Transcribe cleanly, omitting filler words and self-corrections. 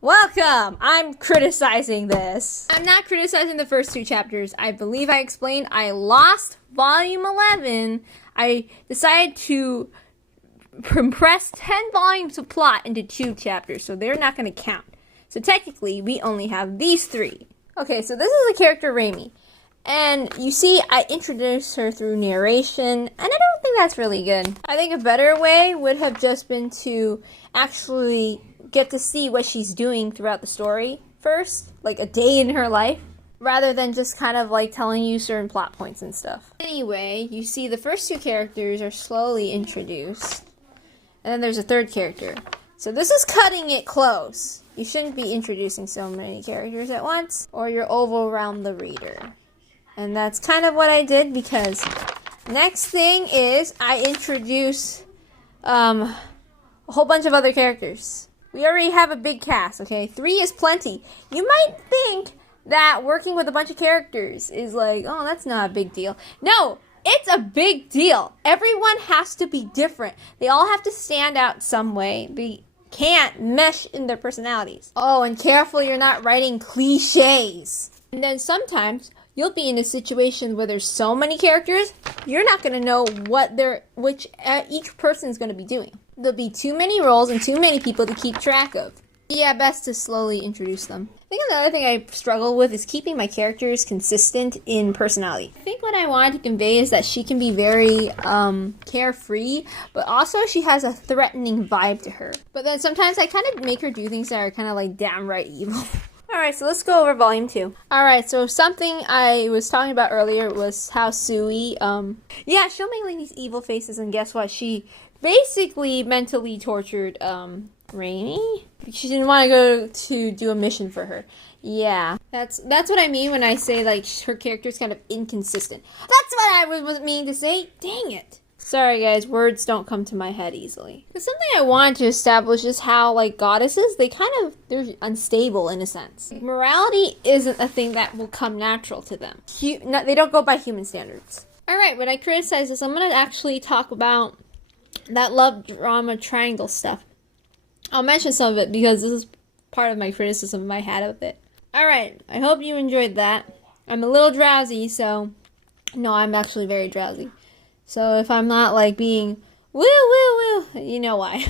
Welcome! I'm criticizing this. I'm not criticizing the first two chapters. I believe I explained I lost volume 11. I decided to compress 10 volumes of plot into 2 chapters, so they're not going to count. So technically, we only have these 3. Okay, so this is the character Raimi. And you see, I introduced her through narration, and I don't think that's really good. I think a better way would have just been to actually get to see what she's doing throughout the story first, like a day in her life, rather than just kind of like telling you certain plot points and stuff. Anyway, you see the first 2 characters are slowly introduced, and then there's a 3rd character. So this is cutting it close. You shouldn't be introducing so many characters at once, or you'll overwhelm the reader. And that's kind of what I did, because next thing is I introduce a whole bunch of other characters. We already have a big cast, okay? 3 is plenty. You might think that working with a bunch of characters is like, oh, that's not a big deal. No, it's a big deal. Everyone has to be different. They all have to stand out some way. They can't mesh in their personalities. Oh, and careful you're not writing cliches. And then sometimes you'll be in a situation where there's so many characters, you're not going to know which each person is going to be doing. There'll be too many roles and too many people to keep track of. Yeah, best to slowly introduce them. I think another thing I struggle with is keeping my characters consistent in personality. I think what I wanted to convey is that she can be very carefree, but also she has a threatening vibe to her. But then sometimes I kind of make her do things that are kind of like downright evil. Alright, so let's go over volume 2. Alright, so something I was talking about earlier was how Sui, yeah, she'll make like these evil faces, and guess what? She basically mentally tortured, Raimi. She didn't want to go to do a mission for her. Yeah, that's what I mean when I say, like, her character's kind of inconsistent. That's what I was meaning to say. Dang it. Sorry guys, words don't come to my head easily. Because something I wanted to establish is how, like, goddesses, they're unstable in a sense. Morality isn't a thing that will come natural to them. They don't go by human standards. Alright, when I criticize this, I'm going to actually talk about that love drama triangle stuff. I'll mention some of it because this is part of my criticism I had of it. Alright, I hope you enjoyed that. I'm a little drowsy, so... No, I'm actually very drowsy. So if I'm not, like, being woo woo woo, you know why.